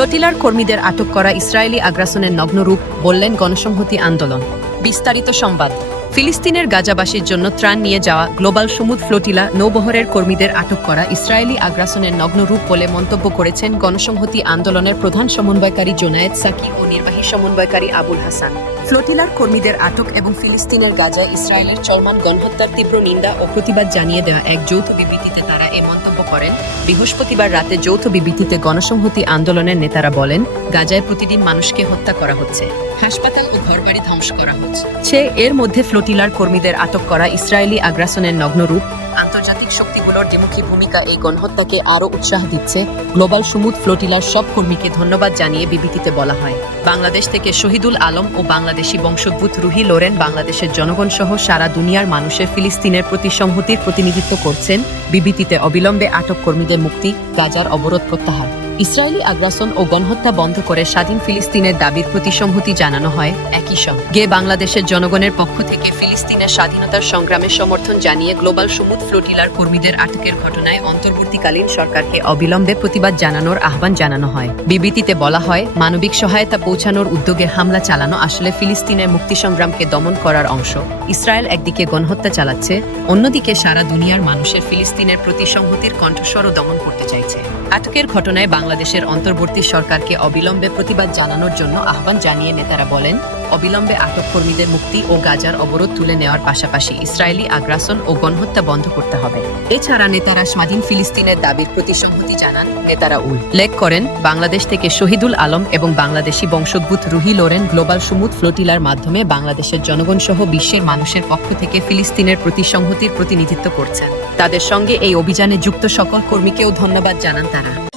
ফ্লোটিলার কর্মীদের আটক করা ইসরায়েলি আগ্রাসনের নগ্নরূপ বললেন গণসংহতি আন্দোলন। বিস্তারিত সংবাদ। ফিলিস্তিনের গাজাবাসীর জন্য ত্রাণ নিয়ে যাওয়া গ্লোবাল সমুদ ফ্লোটিলা নৌবহরের কর্মীদের আটক করা ইসরায়েলি আগ্রাসনের নগ্নরূপ বলে মন্তব্য করেছেন গণসংহতি আন্দোলনের প্রধান সমন্বয়কারী জোনায়েদ সাকি ও নির্বাহী সমন্বয়কারী আবুল হাসান। ফ্লোটিলার কর্মীদের আটক এবং ফিলিস্তিনের গাজায় ইসরায়েলের চলমান গণহত্যার তীব্র নিন্দা ও প্রতিবাদ জানিয়ে দেওয়া এক যৌথ বিবৃতিতে তারা এ মন্তব্য করেন। বৃহস্পতিবার রাতে যৌথ বিবৃতিতে গণসংহতি আন্দোলনের নেতারা বলেন, গাজায় প্রতিদিন মানুষকে হত্যা করা হচ্ছে। হাসপাতাল ও ঘরবাড়ি ধ্বংস করা হচ্ছে। এর মধ্যে ফ্লোটিলার কর্মীদের আটক করা ইসরায়েলি আগ্রাসনের নগ্নরূপ। আন্তর্জাতিক শক্তিগুলোর দ্বিমুখী ভূমিকা এই গণহত্যাকে আরও উৎসাহ দিচ্ছে। গ্লোবাল সুমুদ ফ্লোটিলার সব কর্মীকে ধন্যবাদ জানিয়ে বিবৃতিতে বলা হয়। বাংলাদেশ থেকে শহীদুল আলম ও বাংলাদেশি বংশোদ্ভূত রুহি লোরেন বাংলাদেশের জনগণ সহ সারা দুনিয়ার মানুষের ফিলিস্তিনের প্রতি সংহতির প্রতিনিধিত্ব করছেন। বিবৃতিতে অবিলম্বে আটক কর্মীদের মুক্তি, গাজার অবরোধ প্রত্যাহার। ইসরায়েলি আগ্রাসন ও গণহত্যা বন্ধ করে স্বাধীন ফিলিস্তিনের দাবির প্রতি সংহতি জানানো হয় একই সঙ্গে। বাংলাদেশের জনগণের পক্ষ থেকে ফিলিস্তিনের স্বাধীনতার সংগ্রামে সমর্থন জানিয়ে গ্লোবাল সমুদ ফ্লোটিলার কর্মীদের আটকের ঘটনায় অন্তর্বর্তীকালীন সরকারকে অবিলম্বে প্রতিবাদ জানানোর আহ্বান জানানো হয়। বিবৃতিতে বলা হয়, মানবিক সহায়তা পৌঁছানোর উদ্যোগে হামলা চালানো আসলে ফিলিস্তিনের মুক্তি সংগ্রামকে দমন করার অংশ। ইসরায়েল একদিকে গণহত্যা চালাচ্ছে, অন্যদিকে সারা দুনিয়ার মানুষের ফিলিস্তিনের প্রতি সংহতির কণ্ঠস্বরও দমন করতে চাইছে। আটকের ঘটনায় বাংলাদেশের অন্তর্বর্তী সরকারকে অবিলম্বে প্রতিবাদ জানানোর জন্য আহ্বান জানিয়ে নেতারা বলেন, অবিলম্বে আটক কর্মীদের মুক্তি ও গাজার অবরোধ তুলে নেওয়ার পাশাপাশি ইসরায়েলি আগ্রাসন ও গণহত্যা বন্ধ করতে হবে। এছাড়া নেতারা স্বাধীন ফিলিস্তিনের দাবির প্রতি সংহতি জানান, নেতারা উল্লেখ করেন, বাংলাদেশ থেকে শহীদুল আলম এবং বাংলাদেশি বংশোদ্ভূত রুহি লোরেন গ্লোবাল সুমুদ ফ্লোটিলার মাধ্যমে বাংলাদেশের জনগণ সহ বিশ্বের মানুষের পক্ষ থেকে ফিলিস্তিনের প্রতি সংহতির প্রতিনিধিত্ব করছেন। তাদের সঙ্গে এই অভিযানে যুক্ত সকল কর্মীকেও ধন্যবাদ জানান তারা।